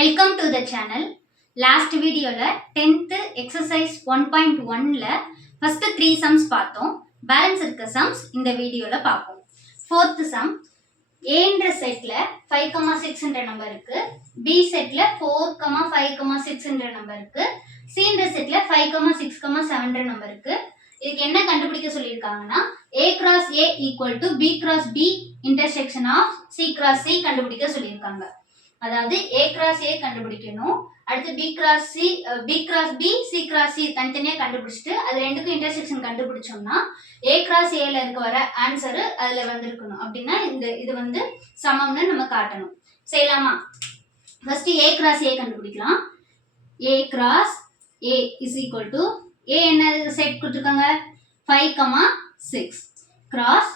Welcome to the channel. Last video la 10th exercise 1.1 la first 3 sums பார்த்தோம். balance இருக்க sums இந்த வீடியோல பார்ப்போம். fourth sum A என்ற செட்ல 5,6 என்ற நம்பர் இருக்கு. B செட்ல 4,5,6 என்ற நம்பர் இருக்கு. C என்ற செட்ல 5,6,7 என்ற நம்பர் இருக்கு. இதுக்கு என்ன கண்டுபிடிக்க சொல்லிருக்காங்கன்னா A cross A equal to B cross B intersection of C cross C கண்டுபிடிக்க சொல்லிருக்காங்க. அதாவது A cross A கண்டுபிடிக்கணும். அடுத்து B cross B C cross C தனித்தனியா கண்டுபிடிச்சிட்டு அது ரெண்டுக்கும் இன்டர்செக்ஷன் கண்டுபிடிச்சோம்னா A cross A ல இருக்க வர ஆன்சர் அதுல வந்திருக்கணும். அப்படின்னா இது வந்து சமம்னு நம்ம காட்டணும். செய்யலாமா? ஃபர்ஸ்ட் A cross A கண்டுபிடிக்கலாம். A cross A is equal to A என்ன செட் கொடுத்திருக்காங்க 5,6 cross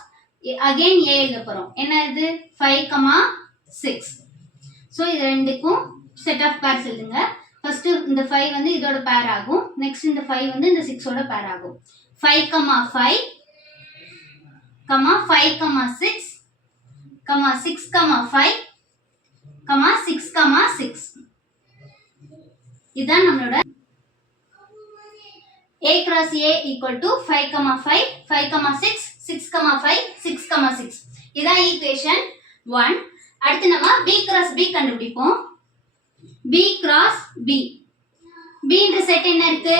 again A எழுத போறோம். என்ன இது 5,6. ஸோ இது ரெண்டுக்கும் செட் ஆஃப் பேர்ஸ் எழுதுங்க. ஃபர்ஸ்ட் இந்த 5 வந்து இதோட பேர் ஆகும். நெக்ஸ்ட் இந்த 5 வந்து இந்த 6 ஓட பேர் ஆகும். 5,5, 5,6, 6,5, 6,6. இதுதான் நம்மளோட A cross A equal to 5,5, 5,6, 6,5, 6,6. இதான் ஈக்குவேஷன் 1. அடுத்து நம்ம B cross B கண்டுபிடிப்போம். B cross B. B என்ற செட் என்ன இருக்கு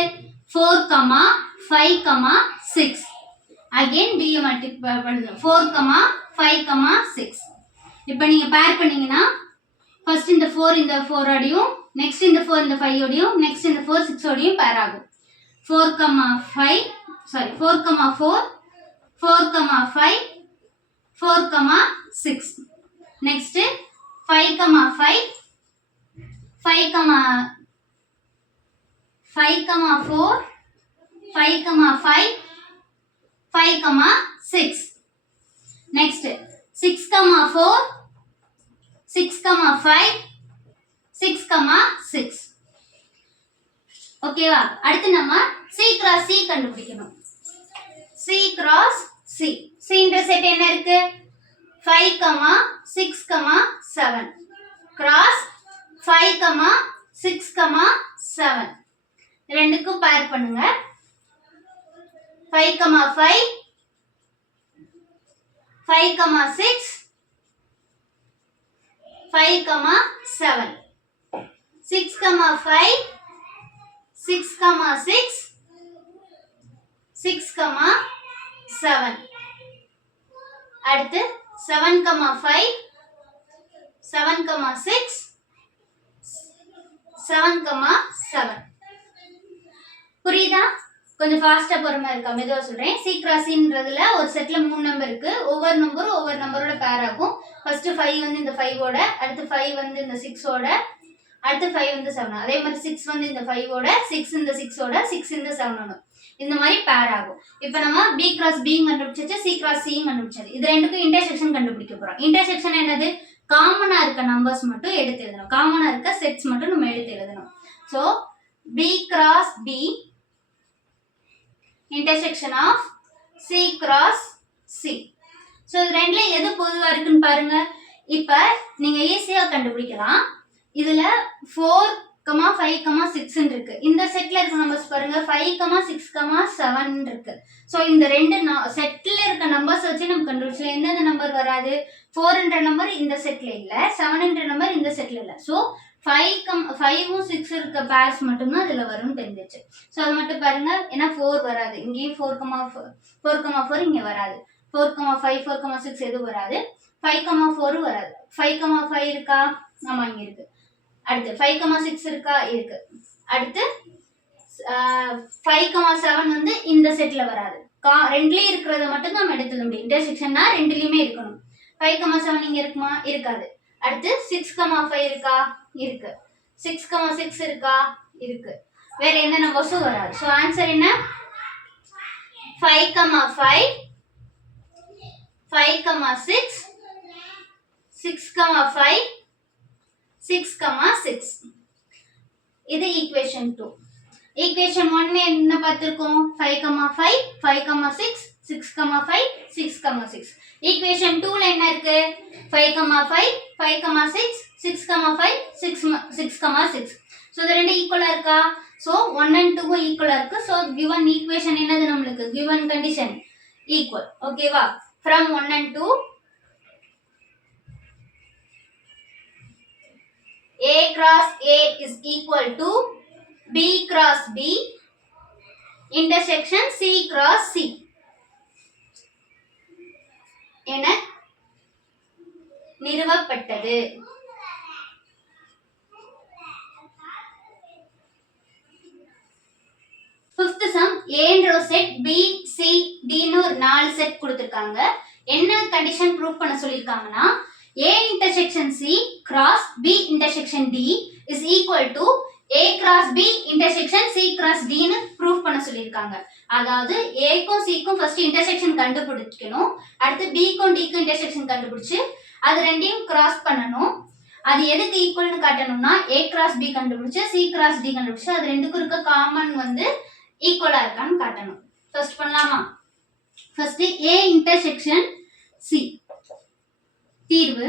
4, 5, 6. Again B மல்டிப்ளை பண்ணனும் 4, 5, 6. இப்போ நீங்க பேர் பண்ணீங்கன்னா ஃபர்ஸ்ட் இந்த 4 இந்த 4 ஓடையும் நெக்ஸ்ட் இந்த 4 இந்த 5 ஓடையும் நெக்ஸ்ட் இந்த 4 6 ஓடையும் பேர் ஆகும். 4, 4, 5, 4, 6. Next 5, 5, 5, 4, 5, 6. Next 6, 4, 6, 5, 6, 6. ஓகேவா? அடுத்து நம்ம C cross C கண்டுபிடிக்கணும். C cross C. C என்ற செட் என்ன இருக்கு 5, 6, 7 cross 5, 6, 7 ரெண்டுக்கும் பேர் பண்ணுங்க. 5, 5, 6, 5, 7 6, 5, 6, 7 அடுத்து 7, 5, 7, 6, 7, 7. புரியுதா? கொஞ்சம் ஃபாஸ்டா போற மாதிரி இருக்கா? மெதுவா சொல்றேன். C cross Cன்றதுல ஒரு செட்ல 3 நம்பர் இருக்கு. ஒவ்வொரு நம்பரோட பேர் ஆகும். ஃபர்ஸ்ட் 5 வந்து இந்த 5 ஓட, அடுத்து 5 வந்து இந்த 6 ஓட, அடுத்து 5 வந்து 7. அதே மாதிரி 6 வந்து இந்த 5 ஓட, 6 இந்த 6 ஓட, 6 இந்த 7 ஓட. இந்த மாதிரி பேர் ஆகும். இப்போ நம்ம B cross B கண்டுபிடிச்சாச்சு, C cross C கண்டுபிடிச்சாச்சு. இது ரெண்டுக்கும் இன்டர்செக்ஷன் கண்டுபிடிக்க போறோம். இன்டர்செக்ஷன் என்னது? காமனா இருக்க நம்பர்ஸ் மட்டும் எடுத்து எழுதணும். காமனா இருக்க செட்ஸ் மட்டும் நம்ம எடுத்து எழுதணும். So B cross B intersection of C cross C. So இது ரெண்டுல எது பொதுவா இருக்குன்னு பாருங்க. இப்போ நீங்க ஈஸியா கண்டுபிடிக்கலாம். இதுல 4, 5, 6 இருக்கு. இந்த செட்ல இருக்க நம்பர்ஸ் பாருங்க 5, 6, 7 இருக்கு. சோ இந்த ரெண்டு செட்ல இருக்க நம்பர்ஸ் வச்சு நம்ம கண்டுபிடிச்சோம். எந்தெந்த நம்பர் வராது? 4 என்ற நம்பர் இந்த செட்ல இல்ல, 7 என்ற நம்பர் இந்த செட்ல இல்ல. சோ 5, 6 இருக்க பேர்ஸ் மட்டும் தான் இதுல வரும்னு தெரிஞ்சிச்சு. சோ அது மட்டும் பாருங்க. ஏன்னா 4 வராது. இங்கேயும் 4, இங்க வராது. 4, 5, 4, 6 எதுவும் வராது. 5, 4 வராது. 5, 5 இருக்கா? ஆமா இங்க இருக்கு. அடுத்து 5, 6 இருக்கா? இருக்கு. அடுத்து 5, 7 வந்து இந்த செட்ல வராது. ரெண்டுலயும் இருக்கிறத மட்டும் நம்ம எடுத்து எழுத முடியும். இன்டர்செக்ஷன்னா ரெண்டுலயுமே இருக்கணும். 5, 7 இங்க இருக்குமா? இருக்காது. அடுத்து 6, 5 இருக்கா? இருக்கு. 6, 6 இருக்கா? இருக்கு. வேற எந்த நம்பர்ஸும் வராது. சோ ஆன்சர் என்ன? 5, 5, 6, 6, 5, 6, 6. இது ஈக்குவேஷன் 2. ஈக்குவேஷன் 1 என்ன பார்த்திருக்கோம்? 5, 5, 5, 6, 6, 5, 6, 6. ஈக்குவேஷன் 2ல என்ன இருக்கு? 5, 5, 5, 6, 6, 6, ஸோ இது ரெண்டு ஈக்குவலா இருக்கா? ஸோ 1 and 2 ஈக்குவலா இருக்கு. ஸோ கிவன் ஈக்குவேஷன் என்னது நம்மளுக்கு? Given condition equal. ஓகேவா? From 1 and 2 A cross A is equal to B cross B intersection C cross C என நிறுவப்பட்டது. ஃபிஃப்த் சம் ஏன்ற செட் பி சி டின்னு ஒரு 4 செட் கொடுத்துருக்காங்க. என்ன கண்டிஷன் ப்ரூவ் பண்ண சொல்லியிருக்காங்கன்னா A intersection C cross B intersection D is equal to A cross B intersection C cross D ன்னு ப்ரூவ் பண்ண சொல்லியிருக்காங்க. அதாவது ஏக்கும் சிக்கும் ஃபர்ஸ்ட் இன்டர்செக்ஷன் கண்டுபிடிக்கணும், அடுத்து பிக்கும் டிக்கும் இன்டர்செக்ஷன் கண்டுபிடிச்சு அது ரெண்டையும் கிராஸ் பண்ணணும். அது எதுக்கு ஈக்குவல்னு காட்டணும்னா A cross B கண்டுபிடிச்சு C cross D கண்டுபிடிச்சு அது ரெண்டுக்கும் இருக்க காமன் வந்து ஈக்குவலா இருக்கான்னு காட்டணும். ஃபர்ஸ்ட் பண்ணலாமா? ஃபர்ஸ்ட் A இன்டர்செக்ஷன் C தீர்வு.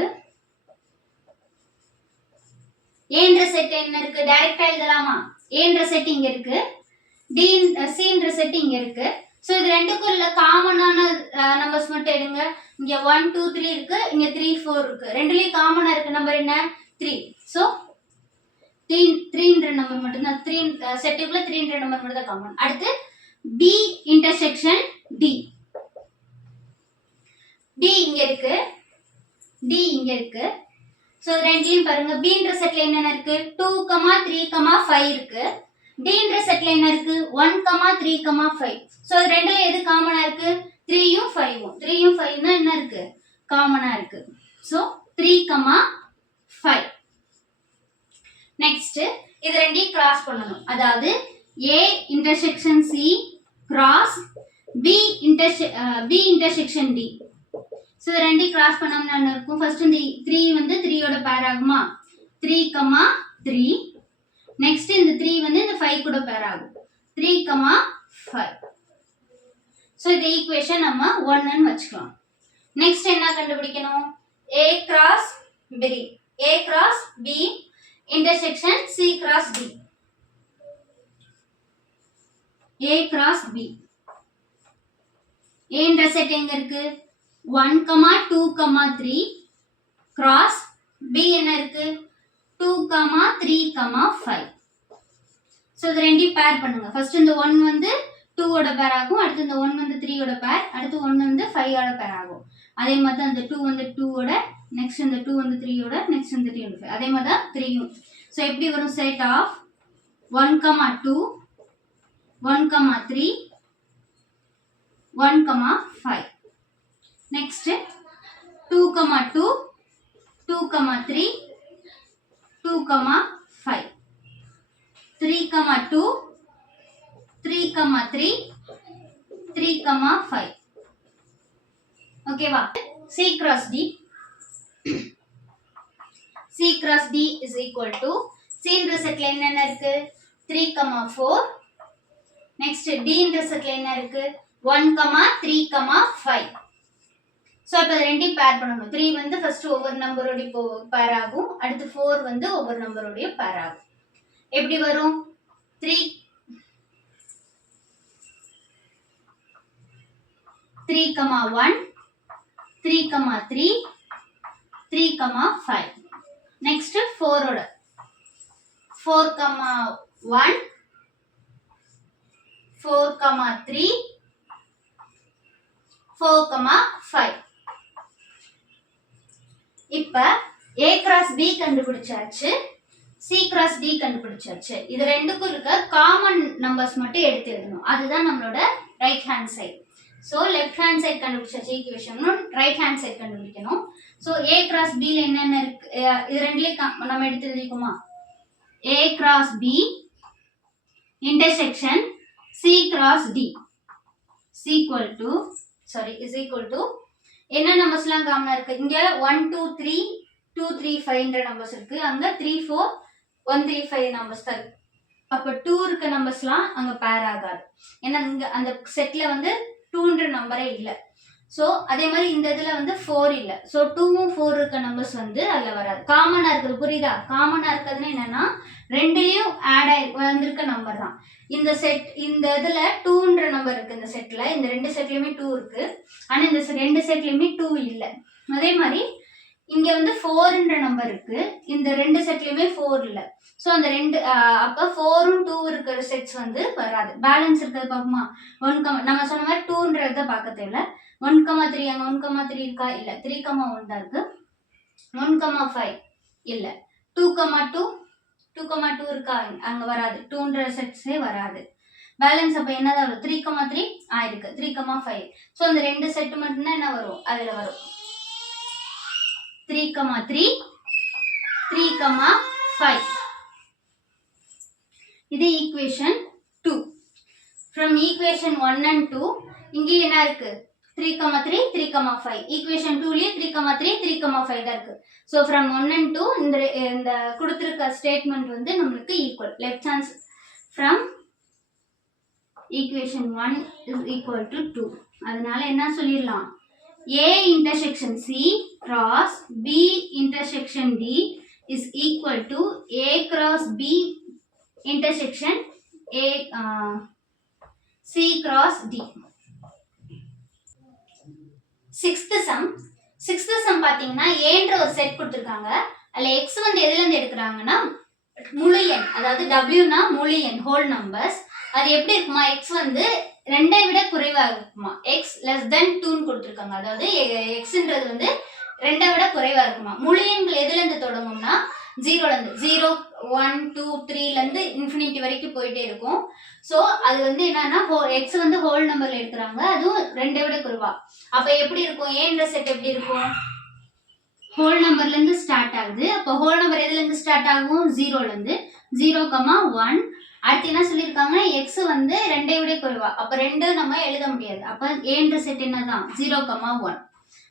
A என்ற செட் என்ன இருக்கு? டைரக்டா எழுதலாமா? A என்ற செட் இங்க இருக்கு, D C என்ற செட் இங்க இருக்கு. சோ இது ரெண்டுக்கும் உள்ள காமனான நம்பர்ஸ் மட்டும் எடுங்க. இங்க 1 2 3 இருக்கு, இங்க 3 4 இருக்கு. ரெண்டுலயும் காமனா இருக்க நம்பர் என்ன? 3. சோ 3 என்ற நம்பர் மட்டும் தான் 3 செட்டுக்குள்ள 3 என்ற நம்பர் மட்டும் தான் காமன். அடுத்து B இன்டர்செக்ஷன் D. D இங்க இருக்கு, D இங்க இருக்கு. சோ ரெண்டுலயும் பாருங்க B என்ற செட்ல என்னென்ன இருக்கு? 2, 3, 5 இருக்கு. D என்ற செட்ல என்ன இருக்கு? 1, 3, 5. சோ இது ரெண்டுல எது காமனா இருக்கு? 3யும் 5ம். 3யும் 5 னா என்ன இருக்கு? காமனா இருக்கு. சோ 3, 5. நெக்ஸ்ட் இது ரெண்டையும் கிராஸ் பண்ணனும். அதாவது A intersection C cross B intersection D. So இது ரெண்டையும் கிராஸ் பண்ணோம்னா என்ன இருக்கும்? ஃபர்ஸ்ட் இந்த 3 வந்து 3 யோட பேர் ஆகுமா? 3, 3. நெக்ஸ்ட் இந்த 3 வந்து இந்த 5 கூட பேர் ஆகும். 3, 5. சோ இந்த ஈக்குவேஷன் நம்ம 1 ன்னு வச்சுக்கலாம். நெக்ஸ்ட் என்ன கண்டுபிடிக்கணும்? A cross B intersection C cross D. A cross B. A என்ற செட் எங்க இருக்கு? 1, 2, 3 cross B என்ன இருக்கு? 2, 3, 5. சோ இது ரெண்டையும் பேர் பண்ணுங்க. ஃபர்ஸ்ட் இந்த 1 வந்து 2 ஓட பேர் ஆகும், அடுத்து இந்த 1 வந்து 3 ஓட பேர், அடுத்து 1 வந்து 5 ஓட பேர் ஆகும். அதே மாதிரி தான் இந்த 2 வந்து 2 ஓட, நெக்ஸ்ட் இந்த 2 வந்து 3 ஓட, நெக்ஸ்ட் இந்த 3 வந்து 5. அதே மாதிரி தான் 3யும். சோ எப்படி வரும்? Set of 1, 2, 1, 3, 1, 5. நெக்ஸ்ட் 2, 2, 2, 3, 2, 5. 3, 2, 3, 3, 3, 5. ஓகேவா? C cross D. C cross D is equal to C என்ற செட்ல என்ன இருக்கு? 3, 4. நெக்ஸ்ட் D என்ற செட்ல என்ன இருக்கு? 1, 3, 5. சோ இப்ப ரெண்டையும் பேர் பண்ணனும். 3 வந்து ஃபர்ஸ்ட் ஒவ்வொரு நம்பரோட பேர் ஆகும், அடுத்து 4 வந்து ஒவ்வொரு நம்பரோட பேர் ஆகும். எப்படி வரும்? 3, 1, 3, 3, 3, 5. நெக்ஸ்ட் 4 ஓட 4, 1, 4, 3, 4, 5. இப்ப A cross B கண்டுபிடிச்சாச்சு, C cross D கண்டுபிடிச்சாச்சு. இது ரெண்டுக்கும் இருக்க காமன் நம்பர்ஸ் மட்டும் எடுத்து எழுதணும். அதுதான் நம்மளோட right hand side. So left hand side கண்டுபிடிச்சாச்சு ஈக்குவேஷன், ரைட் ஹேண்ட் சைடு கண்டுபிடிக்கணும். சோ A cross B ல என்னென்ன இருக்கு? இது ரெண்டுலயும் நம்ம எடுத்து எழுதிக்குமா? A cross B intersection C cross D is equal to என்ன நம்பர்ஸ்லாம் காமனா இருக்கு? இங்க 1 2 3 2 3 5 என்ற நம்பர்ஸ் இருக்கு, அங்க 3 4 1 3 5 நம்பர்ஸ் தான் இருக்கு. அப்ப 2 இருக்க நம்பர்ஸ்லாம் அங்க பேர் ஆகாது. ஏன்னா இங்க அந்த செட்ல வந்து 2ன்ற நம்பரே இல்ல. ஸோ அதே மாதிரி இந்த இதில் வந்து 4 இல்லை. ஸோ 2வும் 4 இருக்க நம்பர்ஸ் வந்து அதில் வராது. காமனாக இருக்குது, புரியுதா? காமனாக இருக்கிறதுன்னு என்னன்னா ரெண்டுலேயும் ஆட் ஆகி வந்திருக்க நம்பர் தான் இந்த செட். இந்த இதில் 2ன்ற நம்பர் இருக்குது இந்த செட்டில். இந்த 2 செட்லேயுமே 2 இருக்குது. ஆனால் இந்த 2 செட்லேயுமே 2 இல்லை. அதே மாதிரி இங்கே வந்து 4ன்ற நம்பர் இருக்குது. இந்த 2 செட்லேயுமே 4 இல்லை. ஸோ அந்த ரெண்டு அப்போ 4ம் 2 இருக்கிற செட்ஸ் வந்து வராது. பேலன்ஸ் இருக்கிறது பார்ப்போமா? 1, நம்ம சொன்ன மாதிரி 2ன்றத பார்க்க தேவையில்ல. 1,3 அங்கே 1,3 இருக்கா? இல்லை. 3,1 தான் இருக்கு. 1,5 இல்லை. 2,2 2,2 இருக்கா? அங்கே வராது. 2ன்ற செட்ஸே வராது. பேலன்ஸ் அப்போ என்னதான் வரும்? 3,3 ஆயிருக்கு. 3,5. ஸோ அந்த 2 செட் மட்டும்தான் என்ன வரும்? அதில் வரும் 3,3 3,5. இது ஈக்குவேஷன் 2. ஃப்ரம் ஈக்குவேஷன் 1 and 2 இங்கே என்ன இருக்கு? 3,3 3,5. ஈக்குவேஷன் 2லயே 3,3 3,5 தான் இருக்கு. ஸோ ஃப்ரம் 1 and 2 இந்த கொடுத்துருக்க ஸ்டேட்மெண்ட் வந்து நம்மளுக்கு equal. Left hand from equation 1 is equal to 2. அதனால என்ன சொல்லிடலாம்? A intersection C cross B intersection D is equal to A cross B intersection C cross D. Sixth sum பாத்தீங்கன்னா Aன்ற ஒரு set கொடுத்துருக்காங்க. அதுல X வந்து எதுல இருந்து எடுக்கிறாங்கன்னா முழு எண், அதாவது Wனா முழு எண், ஹோல் நம்பர்ஸ். அது எப்படி இருக்குமா? X வந்து 2ஐ விட குறைவா இருக்குமா? X less than 2ன்னு கொடுத்துருக்காங்க. அதாவது Xன்றது வந்து 2ஐ விட குறைவா இருக்குமா? முழு எண்கள் எதுல இருந்து தொடங்கும்னா 0ல இருந்து. 0 1 2 3ல இருந்து இன்ஃபினிட்டி வரைக்கும் போயிட்டே இருக்கும். ஸோ அது வந்து என்னன்னா X வந்து ஹோல் நம்பர்ல எடுக்கிறாங்க, அதுவும் 2ஐ விட குறைவா. அப்ப எப்படி இருக்கும்? ஏன்ற செட் எப்படி இருக்கும்? ஹோல் நம்பர்ல இருந்து ஸ்டார்ட் ஆகுது. அப்போ ஹோல் நம்பர் எதுல இருந்து ஸ்டார்ட் ஆகும்? 0ல இருந்து. 0,1. அடுத்து என்ன சொல்லியிருக்காங்க? X வந்து 2ஐ விட குறைவா. அப்ப 2 நம்ம எழுத முடியாது. அப்ப ஏன்ற செட் என்னதான்? 0,1.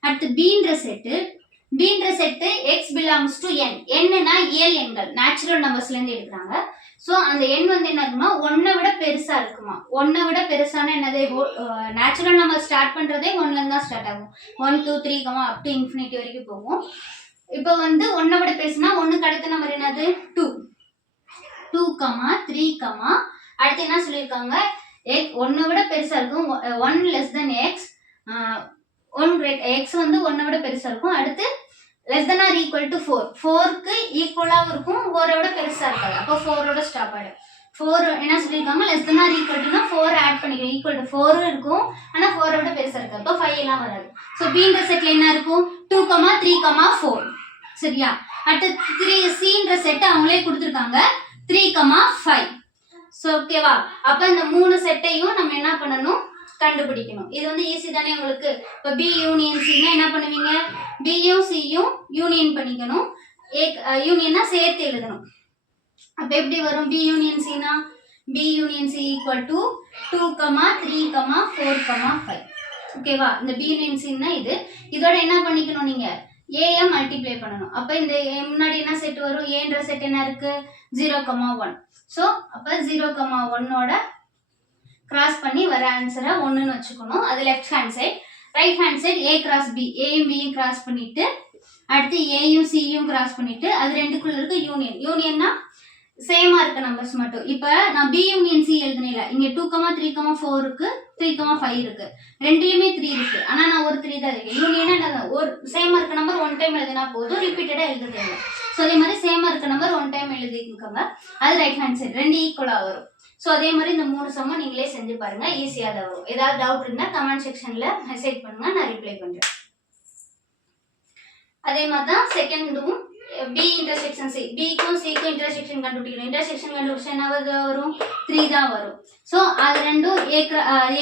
அடுத்து பீன்ற set X belongs to n. என்னன்னா இயல் எண்கள், நேச்சுரல் நம்பர்ஸ்ல இருந்து எடுக்கிறாங்க. ஸோ அந்த எண் வந்து என்ன இருக்குமா? 1ஐ விட பெருசா இருக்குமா? 1ஐ விட பெருசான என்னது? நேச்சுரல் நம்பர் ஸ்டார்ட் பண்றதே 1ல இருந்து தான் ஸ்டார்ட் ஆகும். 1 2 3 அப் டு இன்ஃபினிட்டி வரைக்கும் போகும். இப்போ வந்து 1ஐ விட பெருசுனா 1க்கு அடுத்த நம்பர் என்னது? 2 3, அடுத்து என்ன சொல்லியிருக்காங்க? 1ஐ விட பெருசா இருக்கும். 1 less than X. X வந்து 1ஐ விட பெருசா இருக்கும். அடுத்து less than or equal to 4. 4க்கு ஈக்குவலாகவும் இருக்கும், 4ஐ விட பெருசா இருக்காது. அப்போ 4ஓட ஸ்டாப் ஆயிடும். 4 என்ன சொல்லியிருக்காங்க? less than or equal to 4 add பண்ணிக்கணும். ஈக்குவல் டு 4 இருக்கும், ஆனா 4ஐ விட பெருசா இருக்கு. அப்போ 5 எல்லாம் வராது. ஸோ பீன்ற செட்ல என்ன இருக்கும்? 2, 3, 4. சரியா? அடுத்து Cன்ற செட் அவங்களே கொடுத்துருக்காங்க 3,5. ஸோ ஓகேவா? அப்ப இந்த 3 செட்டையும் நம்ம என்ன பண்ணணும்? கண்டுபிடிக்கணும். இது வந்து ஈஸி தானே உங்களுக்கு. இப்போ B யூனியன் Cனா என்ன பண்ணுவீங்க? Bயும் Cயும் யூனியன் பண்ணிக்கணும். யூனியனா சேர்த்து எழுதணும். அப்ப எப்படி வரும்? B யூனியன் Cனா B union C equal to 2, 3, 4, 5. ஓகேவா? இந்த B யூனியன் Cனா இதோட என்ன பண்ணிக்கணும்? நீங்க A மல்டிப்ளை பண்ணணும். அப்ப இந்த முன்னாடி என்ன செட் வரும்? ஏன்ற செட் என்ன இருக்கு? 0,1. ஸோ அப்ப 0,1ஓட கிராஸ் பண்ணி வர ஆன்சரை 1ன்னு வச்சுக்கணும். அது left hand side. Right hand side A cross B, ஏயும் பியும் கிராஸ் பண்ணிட்டு அடுத்து ஏயும் சியும் கிராஸ் பண்ணிட்டு அது ரெண்டுக்குள்ள இருக்கு யூனியன்னா சேமா இருக்க நம்பர்ஸ் மட்டும். இப்போ நான் B யூனியன் C எழுதுனேல, இங்க 2, 3, 4 இருக்கு, 3,5 இருக்கு. ரெண்டுலயுமே 3 இருக்கு, ஆனா நான் ஒரு 3 தான் இருக்கு. யூனியனா ஒரு சேமா இருக்க நம்பர் 1 டைம் எழுதினா போதும், ரிப்பீட்டடா எழுத தேவை. ஸோ அதே மாதிரி சேமா இருக்க நம்பர் 1 டைம் எழுதிக்கோங்க. அது ரைட் ஹேண்ட் சைடு 2 ஈக்குவலா வரும். ஸோ அதே மாதிரி இந்த 3 சம்ம நீங்களே செஞ்சு பாருங்க, ஈஸியாக தான் வரும். ஏதாவது டவுட் இருந்தால் கமெண்ட் செக்ஷன்ல மெசேஜ் பண்ணுங்க, நான் ரிப்ளை பண்றேன். அதே மாதிரி தான் செகண்டும் B இன்டர்செக்ஷன் C, Bக்கும் Cக்கும் இன்டர்செக்ஷன் கண்டுபிடிக்கணும். இன்டர்செக்ஷன் கண்டுபிடிச்சா என்ன வரும்? 3 தான் வரும். ஸோ அது ரெண்டும்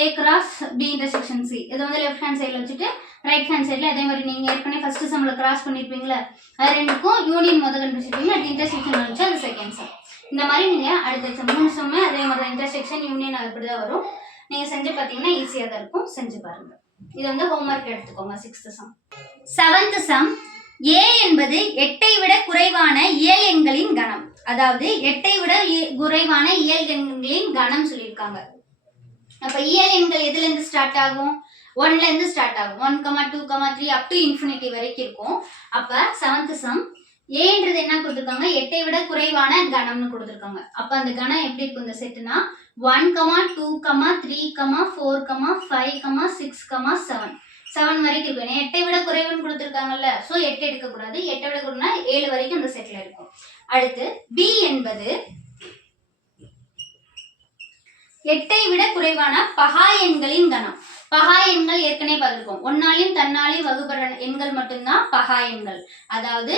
A cross B intersection C. இதை வந்து லெஃப்ட் ஹேண்ட் சைடில் வச்சுட்டு ரைட் ஹேண்ட் சைடில் அதே மாதிரி நீங்கள் ஏற்கனவே ஃபர்ஸ்ட் சம்மில் கிராஸ் பண்ணியிருப்பீங்களா, அது ரெண்டுக்கும் யூனியன் முதல் கண்டுபிடிச்சிருப்பீங்க. அது இன்டர்செக்ஷன் வந்துச்சு, அது செகண்ட் சம். இந்த மாதிரி நீங்கள் அடுத்த 3 சம்மே அதே மாதிரி இன்டர்செக்ஷன் யூனியன் அப்படி தான் வரும். நீங்கள் செஞ்சு பார்த்தீங்கன்னா ஈஸியாக தான் இருக்கும், செஞ்சு பாருங்கள். இது வந்து ஹோம்ஒர்க் எடுத்துக்கோங்க. 6th some. 7th some. A என்பது 8ஐ விட குறைவான இயல் எண்களின் கணம். அதாவது 8ஐ விட குறைவான இயல் எண்களின் கணம் சொல்லியிருக்காங்க. அப்ப இயல் எண்கள் எதுல இருந்து ஸ்டார்ட் ஆகும்? 1ல இருந்து ஸ்டார்ட் ஆகும். 1, 2, 3 அப் டு இன்ஃபினிட்டி வரைக்கும் இருக்கும். அப்ப 7th சம் ஏன்றது என்ன கொடுத்துருக்காங்க, 8ஐ விட குறைவான கணம்னு கொடுத்துருக்காங்க. அப்ப அந்த கணம் எப்படி இருக்கும் இந்த செட்னா 1, 2, 3, 4, 5, 6, 7 வரைக்கும் இருக்கும். ஏன்னா 8ஐ விட குறைவுன்னு கொடுத்துருக்காங்கல்ல, ஸோ 8 எடுக்கக்கூடாது. 8ஐ விட குறைவுனா 7 வரைக்கும் இந்த செட்ல இருக்கும். அடுத்து பி என்பது 8ஐ விட குறைவான பகா எண்களின் கணம். பகா எண்கள் ஏற்கனவே பார்த்துருக்கோம். ஒன்னாலையும் தன்னாலையும் வகுப்படுற எண்கள் மட்டும்தான் பகா எண்கள். அதாவது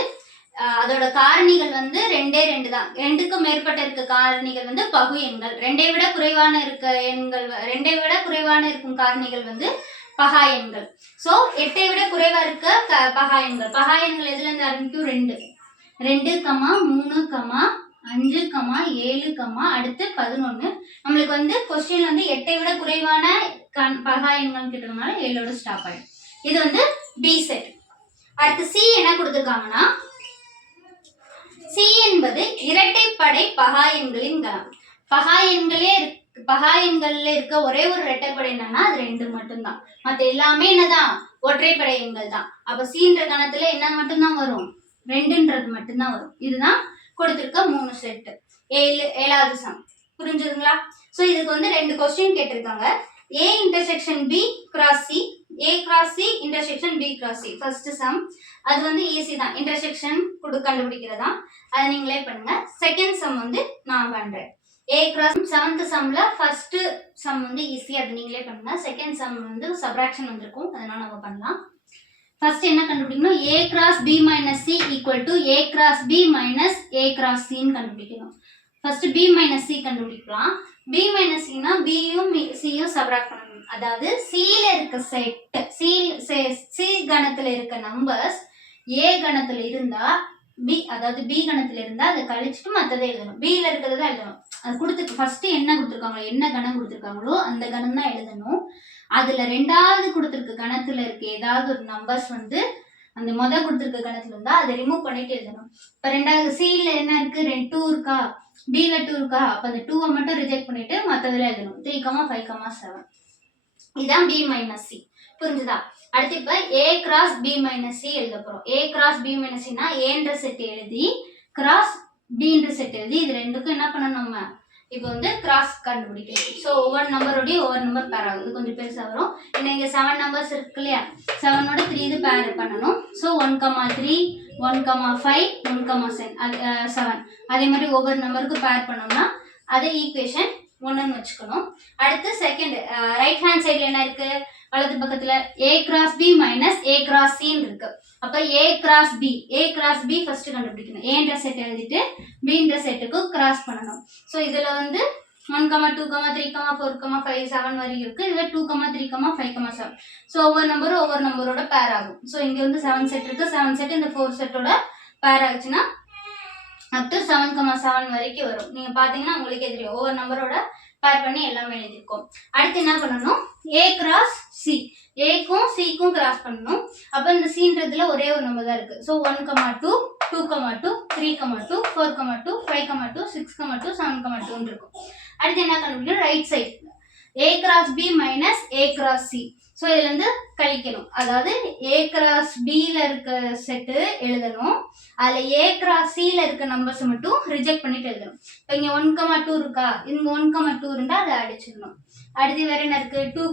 அதோட காரணிகள் வந்து 2 தான். 2க்கும் மேற்பட்ட இருக்க காரணிகள் வந்து பகு எண்கள். 2ஐ விட குறைவான இருக்க எண்கள், 2ஐ விட குறைவான இருக்கும் காரணிகள் வந்து பகா எண்கள். ஸோ 8ஐ விட குறைவா இருக்க பகா எண்கள். பகா எண்கள் எதுல இருந்து ஆரம்பிக்கும்? 2, 3, 5, 7, அடுத்து 11. நம்மளுக்கு வந்து கொஸ்டின் வந்து 8ஐ விட குறைவான பகா எண்கள் கிட்டனால 7ஓட ஸ்டாப் ஆயிடும். இது வந்து பி செட். அடுத்து சி என்ன கொடுத்துருக்காங்கன்னா, சி என்பது இரட்டைப்படை பகா எண்களின் கணம். பகா எண்கள்ல இருக்க ஒரே ஒரு இரட்டைப்படை என்னன்னா அது 2 மட்டும்தான். மற்ற எல்லாமே என்னதான்? ஒற்றைப்படை எண்கள் தான். அப்ப சின்ற கணத்துல என்ன மட்டும்தான் வரும்? 2ன்றது மட்டும்தான் வரும். இதுதான் கொடுத்திருக்க 3 செட். 7வது சம். புரிஞ்சுதுங்களா? சோ இதுக்கு வந்து 2 கொஸ்டின் கேட்டிருக்காங்க. A intersection B cross C, A cross C intersection B cross C. First sum அது வந்து ஈஸி தான், இன்டர்செக்ஷன் கண்டுபிடிக்கிறதா. அதை நீங்களே பண்ணுங்க. செகண்ட் சம் வந்து நான் பண்றேன். A cross 7th சம்ல ஃபர்ஸ்ட் சம் வந்து ஈஸி, அது நீங்களே பண்ணுங்க. செகண்ட் சம் வந்து சப்ராக்ஷன் வந்திருக்கும், அதனால நம்ம பண்ணலாம். ஃபர்ஸ்ட் என்ன கண்டுபிடிக்கணும்? A cross B minus C equal to A cross B minus A cross C ன்னு கண்டுபிடிக்கணும். ஃபர்ஸ்ட் B minus C கண்டுபிடிக்கலாம். B minus C னா B யும் C யும் சப்ராக்ட் பண்ணணும். அதாவது C ல இருக்க செட், C கணத்துல இருக்க நம்பர்ஸ் A கணத்துல இருந்தா B, அதாவது B கணத்துல இருந்தா அதை கழிச்சுட்டு மற்றதை எழுதணும். B ல இருக்கிறத எழுதணும். அது கொடுத்துருக்கு. ஃபர்ஸ்ட் என்ன கொடுத்துருக்காங்களோ, என்ன கணம் கொடுத்துருக்காங்களோ அந்த கணம் தான் எழுதணும். அதுல 2வது கொடுத்துருக்க கணத்துல இருக்க ஏதாவது ஒரு நம்பர்ஸ் வந்து அந்த கொடுத்துருக்க கணத்துல இருந்தா அதை ரிமூவ் பண்ணிட்டு எழுதணும். இப்ப 2வது C ல என்ன இருக்கு? 2 இருக்கா, B ல 2 இருக்கா, அப்ப அந்த 2 மட்டும் ரிஜெக்ட் பண்ணிட்டு மற்றதுல எழுதணும். 3, 5, 7. இதான் B minus C. புரிஞ்சுதா? அடுத்து இப்ப A cross B minus C எழுத போறோம். A cross B minus C னா Aன்ற செட் எழுதி cross Bன்ற செட் எழுதி இது ரெண்டுக்கும் என்ன பண்ணணும்? நம்ம இப்போ வந்து கிராஸ் கண்டுபிடிக்கணும். ஸோ ஒவ்வொரு நம்பரோடய ஒவ்வொரு நம்பர் பேர் ஆகும். இது கொஞ்சம் பெருசாக வரும். இன்னைக்கு 7 நம்பர்ஸ் இருக்கு இல்லையா, 7ஓட 3 இது பேர் பண்ணணும். ஸோ 1, 3, 1, 5, 1, 7 அதே மாதிரி ஒவ்வொரு நம்பருக்கு பேர் பண்ணோம்னா அதை ஈக்குவேஷன் 1ன்னு வச்சுக்கணும். அடுத்து செகண்ட் ரைட் ஹேண்ட் சைடில் என்ன இருக்கு? வலது பக்கத்துல A cross B minus A cross C இருக்கு. அப்ப A cross B ஃபர்ஸ்ட் கண்டுபிடிக்கணும். A ன்ற செட் எழுதிட்டு B ன்ற செட்டுக்கு கிராஸ் பண்ணணும். சோ இதுல வந்து 1, 2, 3, 4, 5, 7 வரைக்கும் இருக்கு. இதுல 2, 3, 5, 7. சோ ஒவ்வொரு நம்பரோட பேர் ஆகும். சோ இங்க வந்து 7 செட் இருக்கு. 7 செட் இந்த 4 செட்டோட பேர் ஆச்சுன்னா அப் டு 7, 7 வரைக்கும் வரும். நீங்க பாத்தீங்கன்னா உங்களுக்கே தெரியும். ஒவ்வொரு நம்பரோட பேர் பண்ணி எல்லாமே எழுதிருக்கோம். அடுத்து என்ன பண்ணணும்? A cross C, Aக்கும் Cக்கும் கிராஸ் பண்ணணும். அப்ப இந்த Cன்றதுல ஒரே ஒரு நம்பர் தான் இருக்கு. சோ 1, 2, 2, 2, 3, 2, 4, 2, 5, 2, 6, 2, 7, 2 இருக்கும். அடுத்து என்ன கண்டுபிடிக்கணும்? Right side A cross B minus A cross C. So இதுல இருந்து கழிக்கணும். அதாவது A cross B ல இருக்க செட்டு எழுதணும். அதுல A cross C ல இருக்க நம்பர்ஸ் மட்டும் ரிஜெக்ட் பண்ணிட்டு எழுதணும். இப்போ இங்க 1, 2 இருக்கா, இங்க 1, 2 இருந்தா அதை அடிச்சிடணும். அடுத்து வேற என்ன இருக்கு? 2,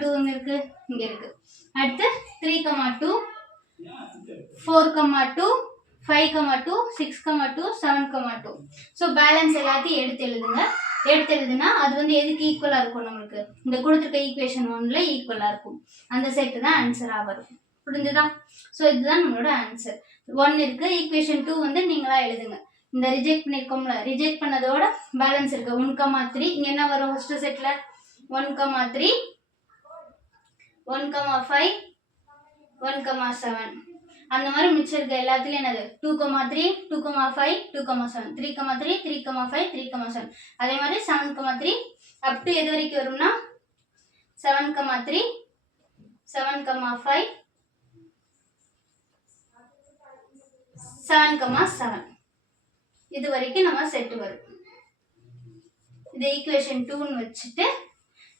2 இங்க இருக்கு, இங்க இருக்கு. அடுத்து 3, 2, 4, 2, 5, 2, 6, 2, 7, 2. ஸோ பேலன்ஸ் எல்லாத்தையும் எடுத்து எழுதுங்க. எடுத்து எழுதுனா அது வந்து எதுக்கு ஈக்குவலா இருக்கும்? நம்மளுக்கு இந்த கொடுத்துருக்க ஈக்குவேஷன் 1ல ஈக்குவலா இருக்கும். அந்த செட்டு தான் ஆன்சரா வரும். புரிஞ்சுதா? ஸோ இதுதான் நம்மளோட ஆன்சர். 1 இருக்கு, ஈக்குவேஷன் 2 வந்து நீங்களா எழுதுங்க. இந்த ரிஜெக்ட் பண்ணிருக்கோம்ல, ரிஜெக்ட் பண்ணதோட பேலன்ஸ் இருக்கு 1, 3. இங்க என்ன வரும்? ஃபர்ஸ்ட் செட்ல 1, 3, 1, 5, 1, 7. அந்த மாதிரி மிச்சம் இருக்க எல்லாத்துலயும் என்னது? 2, 3, 2, 5, 2, 7, 3, 3, 3, 5, 3, 7. அதே மாதிரி 7, 3 அப் டு எது வரைக்கும் வரும்னா 7, 3, 7, 5, 7, 7 இது வரைக்கும் நம்ம செட் வரும். இது ஈக்குவேஷன் 2ன்னு வச்சுட்டு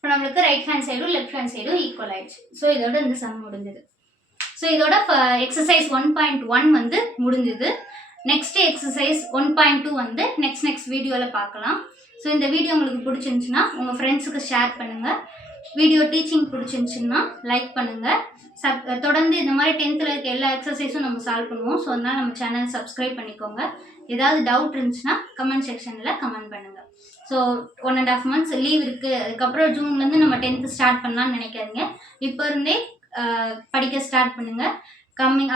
இப்போ நம்மளுக்கு ரைட் ஹேண்ட் சைடும் லெஃப்ட் ஹேண்ட் சைடும் ஈக்குவல் ஆயிடுச்சு. ஸோ இதோட இந்த சம் முடிஞ்சது. ஸோ இதோட எக்ஸசைஸ் 1.1 வந்து முடிஞ்சது. நெக்ஸ்ட் எக்ஸசைஸ் 1.2 வந்து நெக்ஸ்ட் வீடியோவில் பார்க்கலாம். ஸோ இந்த வீடியோ உங்களுக்கு பிடிச்சிருந்துச்சுன்னா உங்கள் ஃப்ரெண்ட்ஸுக்கு ஷேர் பண்ணுங்கள். வீடியோ டீச்சிங் பிடிச்சிருந்துச்சுன்னா லைக் பண்ணுங்கள். தொடர்ந்து இந்த மாதிரி 10th இருக்க எல்லா எக்ஸசைஸும் நம்ம சால்வ் பண்ணுவோம். ஸோ அதனால் நம்ம சேனல் சப்ஸ்கிரைப் பண்ணிக்கோங்க. ஏதாவது டவுட் இருந்துச்சுன்னா கமெண்ட் செக்ஷனில் கமெண்ட் பண்ணுங்கள். ஸோ 1.5 months லீவ் இருக்குது. அதுக்கப்புறம் ஜூன்லேருந்து நம்ம 10th ஸ்டார்ட் பண்ணலான்னு நினைக்காதீங்க. இப்போ இருந்தே படிக்க ஸ்டார்ட் பண்ணுங்கள்.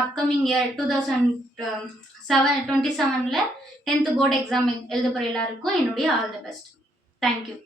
அப்கமிங் இயர் 2027ல் 10th போர்டு எக்ஸாம் எழுத போகிற எல்லாருக்கும் என்னுடைய ஆல் தி பெஸ்ட். தேங்க்யூ.